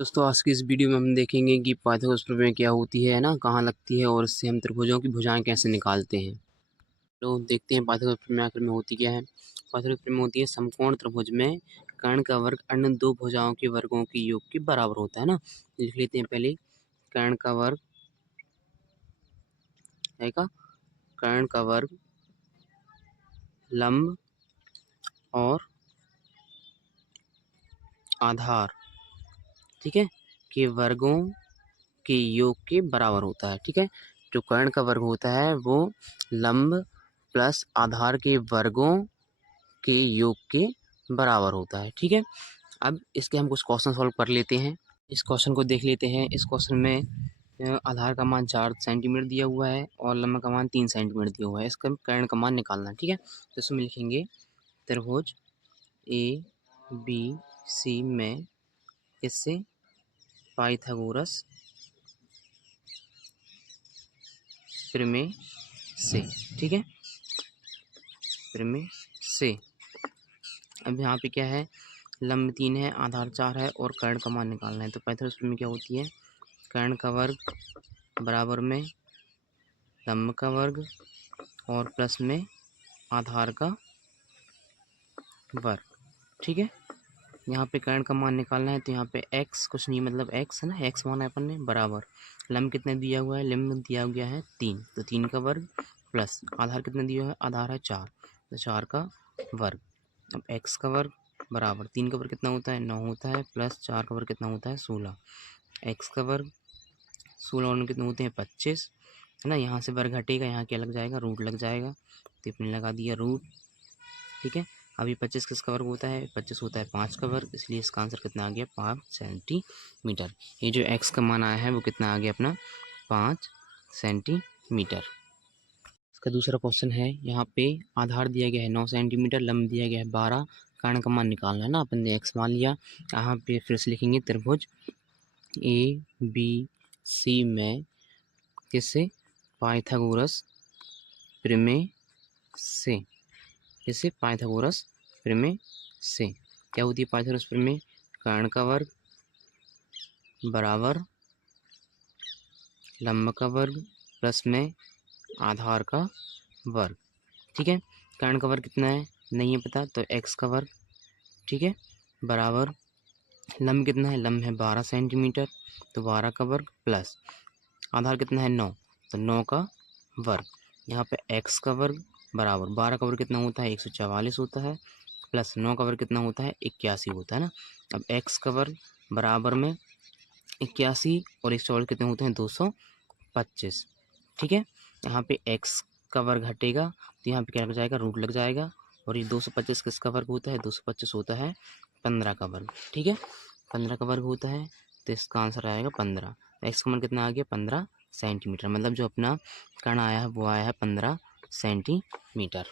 दोस्तों आज की इस वीडियो में हम देखेंगे कि पाइथागोरस प्रमेय क्या होती है ना, कहाँ लगती है और इससे हम त्रिभुजों की भुजाएं कैसे निकालते हैं। तो देखते हैं पाइथागोरस प्रमेय आखिर में होती क्या है। पाइथागोरस प्रमेय होती है समकोण त्रिभुज में कर्ण का वर्ग अन्य दो भुजाओं के वर्गों के योग के बराबर होता है ना। लिख लेते हैं पहले कर्ण का वर्ग है का कर्ण का वर्ग लंब और आधार, ठीक है, के वर्गों के योग के बराबर होता है। ठीक है, जो कर्ण का वर्ग होता है वो लंब प्लस आधार के वर्गों के योग के बराबर होता है। ठीक है, अब इसके हम कुछ क्वेश्चन सॉल्व कर लेते हैं। इस क्वेश्चन को देख लेते हैं। इस क्वेश्चन में आधार का मान 4 सेंटीमीटर दिया हुआ है और लंब का मान 3 सेंटीमीटर दिया हुआ है। इसका कर्ण का मान निकालना है। ठीक है, तो इसमें लिखेंगे त्रिभुज ए बी सी में इससे पाइथागोरस प्रमेय से, ठीक है, प्रमेय से। अब यहाँ पे क्या है, लंब 3 है, आधार 4 है और कर्ण का मान निकालना है। तो पाइथागोरस प्रमेय क्या होती है, कर्ण का वर्ग बराबर में लंब का वर्ग और प्लस में आधार का वर्ग। ठीक है, यहाँ पे कर्ण का मान निकालना है तो यहाँ पे x कुछ नहीं, मतलब x है ना, x माना है अपन ने, बराबर लंब कितने दिया हुआ है, लंब दिया गया है 3, तो 3 का वर्ग प्लस आधार कितना दिया हुआ है, आधार है 4, तो 4 का वर्ग। अब x का वर्ग बराबर 3 का वर्ग कितना होता है, 9 होता है, प्लस 4 का वर्ग कितना होता है, 16। x का वर्ग 16 और कितने होते हैं, 25, है ना। यहाँ से वर्ग हटेगा, यहाँ क्या लग जाएगा, रूट लग जाएगा, तो इसमें लगा दिया रूट। ठीक है, अभी 25 किसका वर्ग होता है, 25 होता है 5 का वर्ग, इसलिए इसका आंसर कितना आ गया, 5 सेंटीमीटर। ये जो x का मान आया है वो कितना आ गया अपना, 5 सेंटीमीटर। इसका दूसरा क्वेश्चन है, यहाँ पे आधार दिया गया है 9 सेंटीमीटर, लंब दिया गया है 12, कर्ण का मान निकालना है ना, अपन ने x मान लिया। यहाँ पे फिर से लिखेंगे त्रिभुज ए बी सी में किससे, पाइथागोरस प्रमेय से, किससे, पाइथागोरस प्रमेय से। क्या होती है पाइथागोरस प्रमेय, कर्ण का वर्ग बराबर लंब का वर्ग प्लस में आधार का वर्ग। ठीक है, कर्ण का वर्ग कितना है नहीं है पता, तो x का वर्ग, ठीक है, बराबर लंब कितना है, लंब है 12 सेंटीमीटर, तो 12 का वर्ग प्लस आधार कितना है 9, तो 9 का वर्ग। यहाँ पे x का वर्ग बराबर 12 का वर्ग कितना होता है, 144 होता है, प्लस 9 का वर्ग कितना होता है, 81 होता है ना। अब x का वर्ग बराबर में 81 और 144 कितने होते हैं, 225। ठीक है, यहाँ पे x का वर्ग हटेगा तो यहाँ पे क्या लग जाएगा, रूट लग जाएगा, और ये 225 किसका वर्ग होता है, 225 होता है 15 का वर्ग। ठीक है, 15 का वर्ग होता है, तो इसका आंसर आएगा 15। x का मान कितना आ गया, 15 सेंटीमीटर, मतलब जो अपना कर्ण आया है वो आया है 15 सेंटीमीटर।